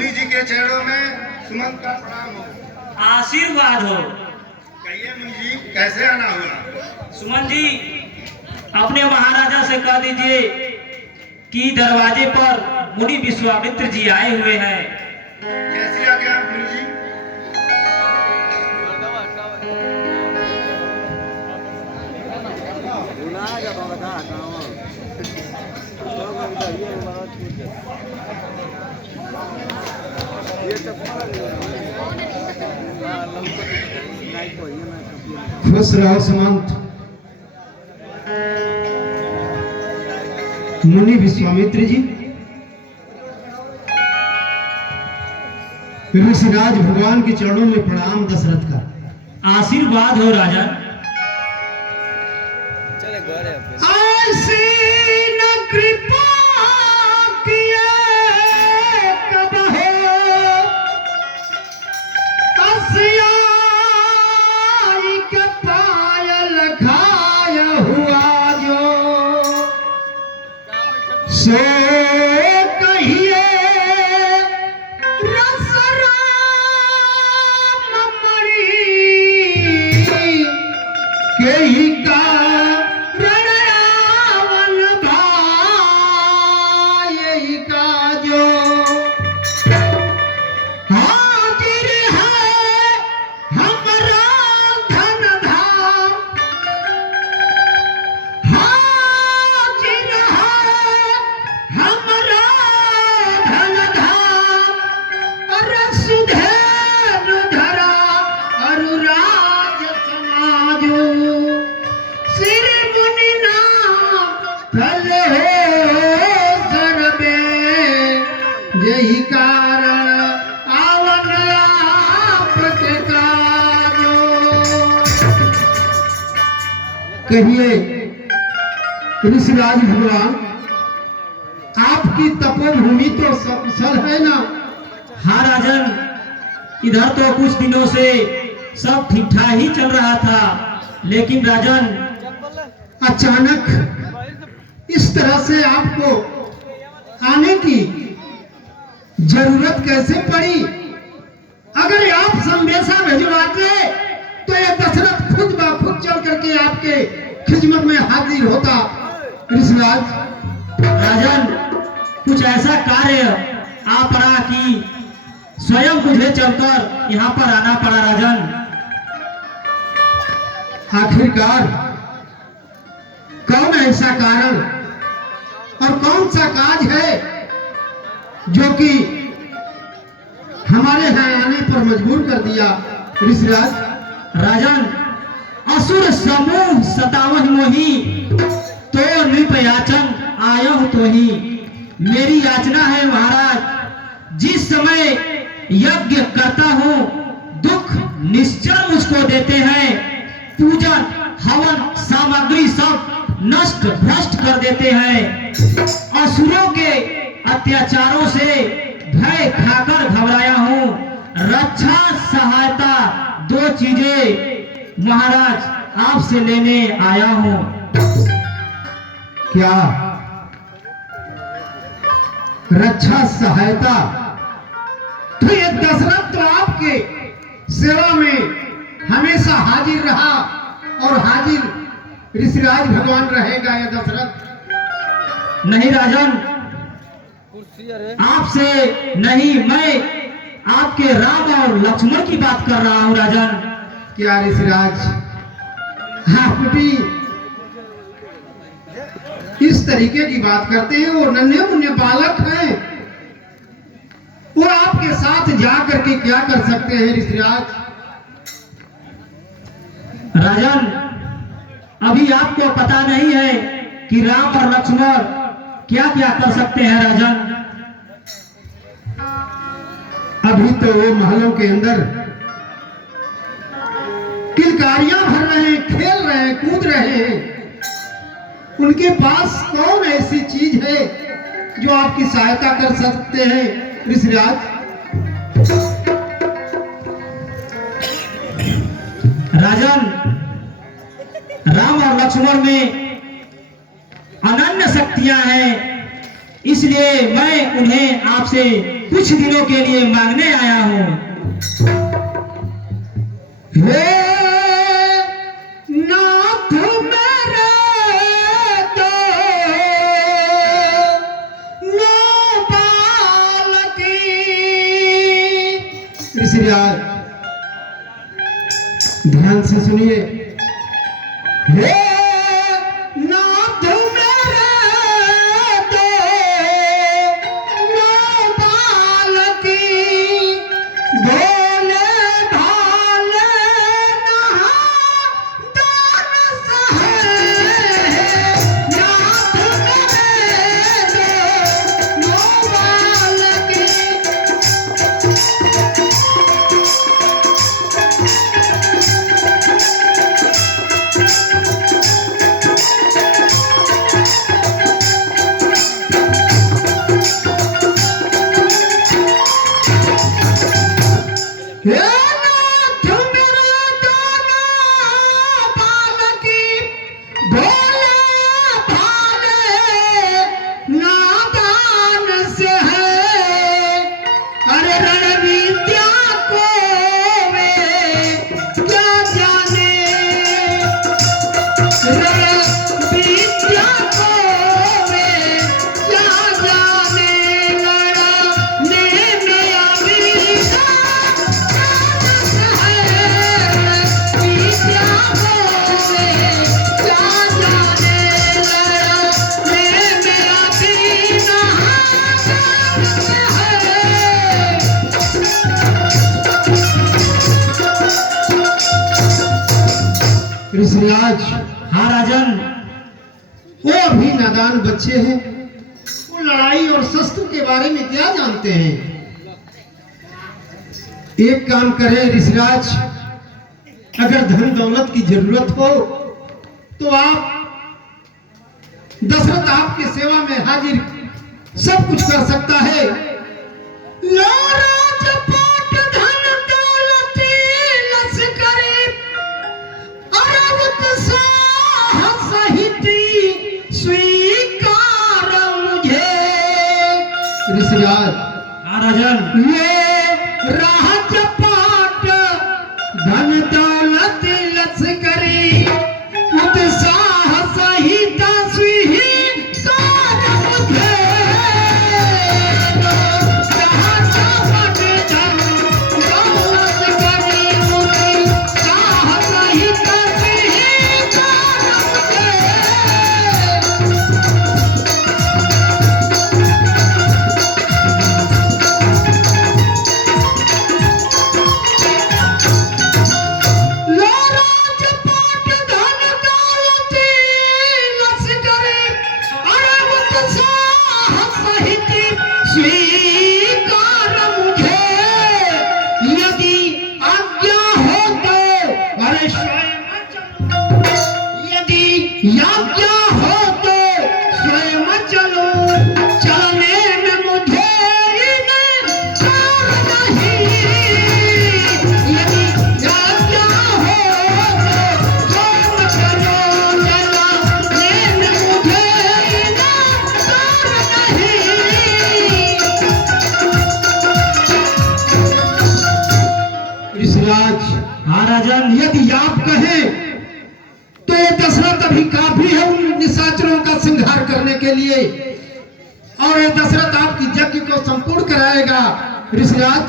मुनि जी के चरणों में सुमन का प्रणाम हो। आशीर्वाद हो। कहिए मुनि जी, कैसे आना हुआ? सुमन जी, अपने महाराजा से कह दीजिए कि दरवाजे पर मुनि विश्वामित्र जी आए हुए हैं। कैसी आज्ञा मुनि जी? खुश रहो सुमंत। मुनि विश्वामित्र जी, ऋषिराज भगवान के चरणों में प्रणाम दशरथ का। आशीर्वाद हो राजन। ऐसी न कृपा किए कबहो, कसियाई के पायल खाया हुआ जो, सो कहिए रस राम मणि के ही का यही कारण आवन आपके काजो। कहिए ऋषिराज भगवान, आपकी तपोभूमि तो सफल है ना? हाँ राजन, इधर तो कुछ दिनों से सब ठीक ठाक ही चल रहा था, लेकिन राजन अचानक इस तरह से आपको आने की जरूरत कैसे पड़ी? अगर आप संदेशा भिजवाते तो ये दशरथ खुद ब खुद चल करके आपके खिदमत में हाजिर होता। ऋषिराज राजन, कुछ ऐसा कार्य आ पड़ा कि स्वयं मुझे चलकर यहाँ पर आना पड़ा राजन। आखिरकार कौन ऐसा कारण और कौन सा काज है जो कि हमारे यहाँ आने पर मजबूर कर दिया? ऋषिराज राजन, असुर समूह 57 मोही, तो नृपयाचन आयहु तो ही। मेरी याचना है महाराज, जिस समय यज्ञ करता हूँ दुख निश्चय मुझको देते हैं, पूजन हवन सामग्री सब नष्ट भ्रष्ट कर देते हैं। असुरों के अत्याचारों से भय खाकर घबराया हूँ। रक्षा सहायता 2 चीजें महाराज आपसे लेने आया हूँ। क्या रक्षा सहायता? तो ये दशरथ तो आपके सेवा में हमेशा हाजिर रहा और हाजिर ऋषिराज भगवान रहेगा या दशरथ? नहीं राजन, आपसे नहीं, मैं आपके राम और लक्ष्मण की बात कर रहा हूँ राजन। क्या ऋषिराज, आप भी इस तरीके की बात करते हैं? वो नन्हे मुन्ने बालक हैं, वो आपके साथ जा करके क्या कर सकते हैं ऋषिराज? राजन, अभी आपको पता नहीं है कि राम और लक्ष्मण क्या क्या कर सकते हैं राजन। अभी तो वो महलों के अंदर किलकारियां भर रहे हैं, खेल रहे हैं, कूद रहे हैं। उनके पास कौन ऐसी चीज है जो आपकी सहायता कर सकते हैं ऋषिराज? राजन, राम और लक्ष्मण में अनन्य शक्तियां हैं, इसलिए मैं उन्हें आपसे कुछ दिनों के लिए मांगने आया हूँ। हे नाथ मेरे दो नो बालकी। ऋषिराज ध्यान से सुनिए। हे नाथ मेरे दो नो बालकी, भोले भाले नहा दान सहे। नाथ मेरे दो नो बालकी। हे नाथ मेरे दोनों बालकी, भोले भाले नादान से है। अरे रण विद्या को वे क्या जाने, रण विद्या को वे क्या जाने। लड़ने में अमीना ऋषिराज, हाँ राजन, वो अभी नादान बच्चे हैं, वो लड़ाई और शस्त्र के बारे में क्या जानते हैं। एक काम करें ऋषिराज, अगर धन दौलत की जरूरत हो तो आप, दशरथ आपके सेवा में हाजिर, सब कुछ कर सकता है। लो राजपाट धन दौलत लश्करी, अरब उत्साह सहित स्वीकार मुझे। ऋषिराज, हाँ राजन, ये राजपाट धन दौलत लश्करी, उत्साह सहित स्वीकार मुझे। राजपाट धन दौलत लश्करी, उत्साह सहित स्वीकार मुझे। लो राजपाट धन दौलत लश्करी, अरब उत्साह सहित स्वीकार मुझे। यदि आज्ञा हो तो अरे स्वयं चलूं, यदि आज्ञा हो तो स्वयं चलूं। चलने में मुझे इनकार नहीं, यदि आज्ञा हो तो स्वयं चलूं। चलने में मुझे इनकार नहीं। ऋषिराज, हाँ राजन, यदि आप कहें तो ये दशरथ अभी काफी है उन निशाचरों का संहार करने के लिए, और ये दशरथ आपकी यज्ञ को संपूर्ण कराएगा। ऋषिराज,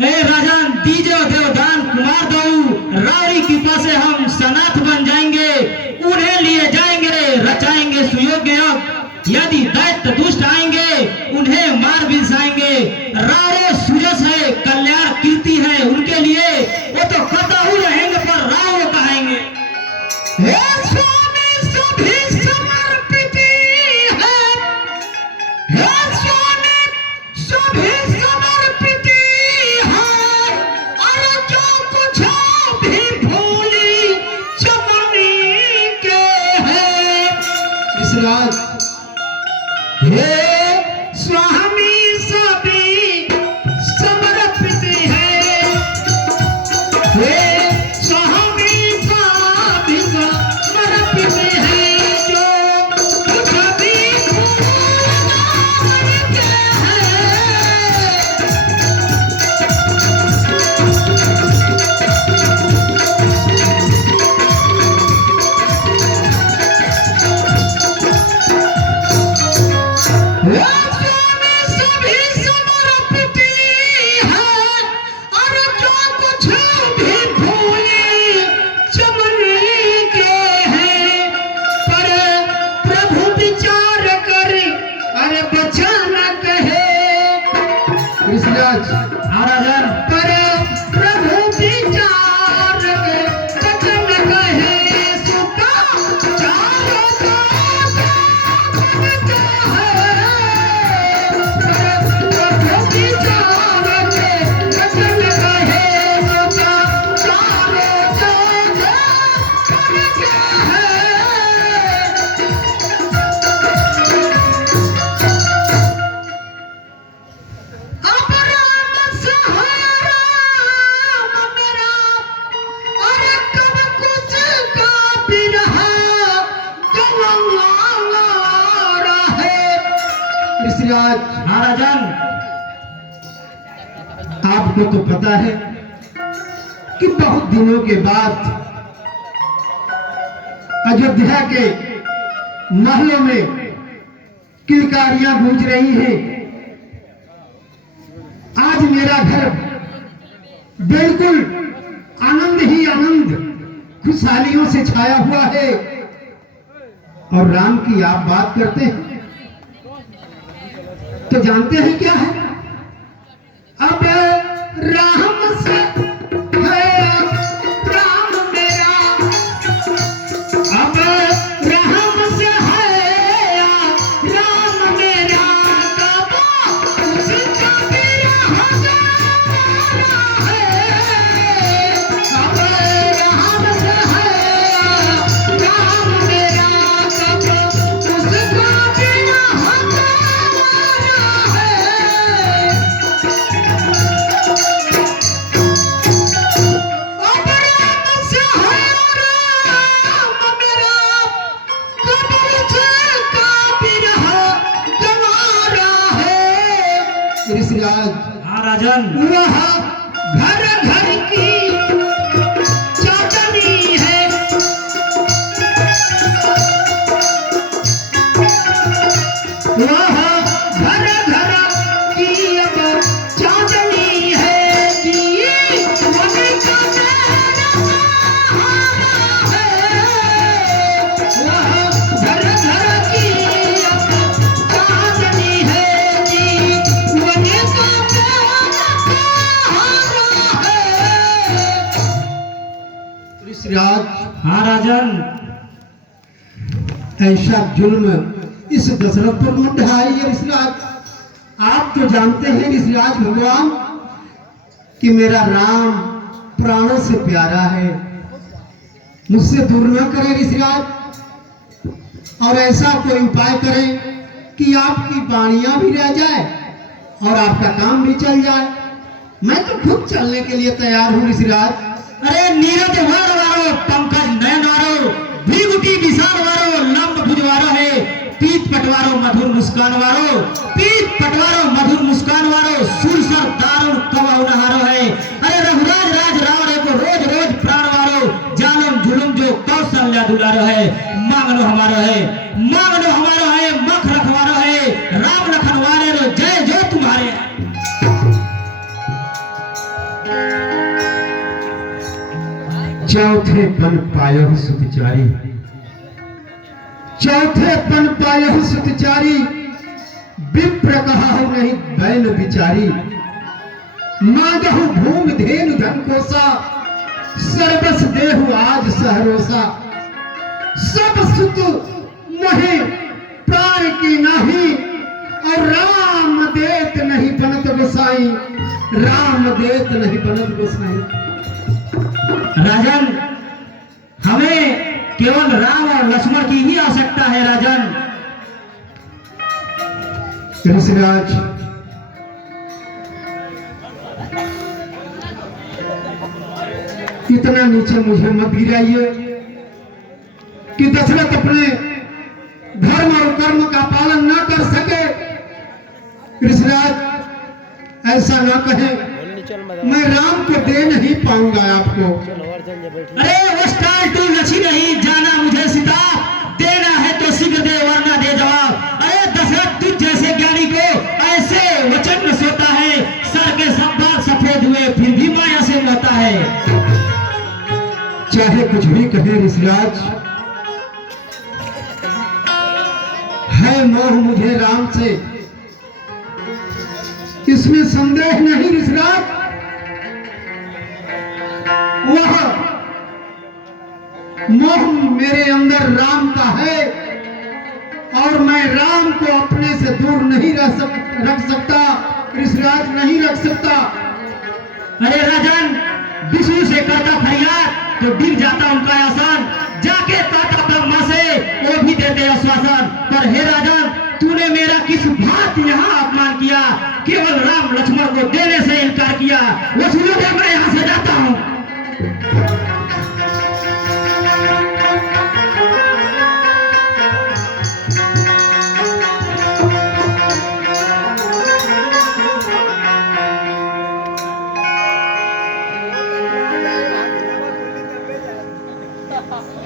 हे राजन, दीजो देवदान कुमार दऊ, रावरी कृपा से हम सनाथ बन जाएंगे, उन्हें लिए जाएंगे, रचाएंगे सुयोग्य यज्ञ। यदि दैत्य दुष्ट आएंगे, उन्हें मार बिसाएंगे। रावो सुजस है, कल्याण कीर्ति है, उनके लिए वो तो कतहु रहेंगे पर राव कहेंगे। हे स्वामी सभी समर्पित है, हे स्वामी सभी समर्पित है। अरे जो कुछ भी भूली चमनी के है। ऋषिराज, हे स्वामी सभी ऋषिराज राजन पर प्रभु विचार के वचन कहे सुता चारों प्रभु विचार के वचन कहे सुता अब राम सहारा मेरा और कब कुछ का बिरहा गंगारा है। ऋषिराज राजन आपको तो पता है कि बहुत दिनों के बाद अयोध्या के महलों में किलकारियां गूंज रही हैं। आज मेरा घर बिल्कुल आनंद ही आनंद खुशहालियों से छाया हुआ है। और राम की आप बात करते हैं तो जानते हैं क्या है? अब राम से है राम मेरा, अब राम से है राम मेरा, कब उसका बिरहा गंगारा है। अब राम से है राम मेरा, कब उसका बिरहा गंगारा है। अब राम से है राम मेरा, कब उसका बिरहा गंवारा है। ऋषिराज राजन वह घर घर की चांदनी है, वह घर घर की अब चांदनी है कि वन का मेरा सहारा है। वह घर घर की अब चांदनी है कि वन का मेरा सहारा है। ऋषिराज राजन ऐसा जुल्म इस दशरथ पर मत ढाइए ऋषिराज। आप तो जानते हैं ऋषिराज भगवान कि मेरा राम प्राणों से प्यारा है, मुझसे दूर न करें ऋषिराज। और ऐसा कोई उपाय करें कि आपकी वाणियां भी रह जाए और आपका काम भी चल जाए। मैं तो खुद चलने के लिए तैयार हूँ ऋषिराज। अरे नीरज वर वारो पंकज नयन वारो भृगुटी विशाल वारो लंब भुज वारो है पीत पटवारो मधुर मुस्कान वारो, पीत पटवारो मधुर मुस्कान वारो, सुरसर दारुण कवाऊ नहारो है। अरे रघुराज राज राव रे को रोज रोज प्राण वारो, जानम जुलुम जो कौशल्या दुलारो है। मांगनो हमारो है, मांगनो हमारो है, मख रखवारो है, राम लखन वारे रो जय जो तुम्हारे। चौथे पन पायो सुतचारी, चौथे पन पायो सुतचारी, विप्र कहा हो नहीं बैल बिचारी। मांगहु भूमि धेनु धन कोसा, सर्वस देहु आज सहरोसा। सब सुत मोहे प्राण की नाही, और राम देत नहीं बनत गोसाई, राम देत नहीं बनत गोसाई। राजन हमें केवल राम और लक्ष्मण की ही आवश्यकता है। राजन ऋषिराज इतना नीचे मुझे मत गिराइए कि दशरथ अपने धर्म और कर्म का पालन न कर सके। ऋषिराज ऐसा ना कहें, मैं राम को दे नहीं पाऊंगा आपको। अरे वो स्टार तू नची नहीं जाना मुझे सीता, देना है तो शीघ्र दे वरना दे जवाब। अरे दशरथ तुझ जैसे ज्ञानी को ऐसे वचन में सोता है, सर के सब बाल सफेद हुए फिर भी माया से रहता है। चाहे कुछ भी कहे ऋषिराज, है मोह मुझे राम से, इसमें संदेह नहीं ऋषिराज, वह मोह मेरे अंदर राम का है और मैं राम को अपने से दूर नहीं रख सकता ऋषिराज, नहीं रख सकता। अरे राजन, विष्णु से करता फरियाद तो डिग जाता उनका आसान, जाके कहता ब्रह्मा से वो भी देते आश्वासन। पर हे राजन, तूने मेरा किस बात यहाँ अपमान किया, केवल राम लक्ष्मण को देने से इनकार किया। वो सुनो, मैं यहाँ से जाता हूँ।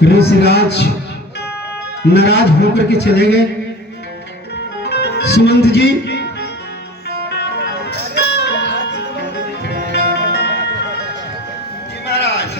ऋषिराज नाराज होकर के चले गए। सुमंत जी महाराज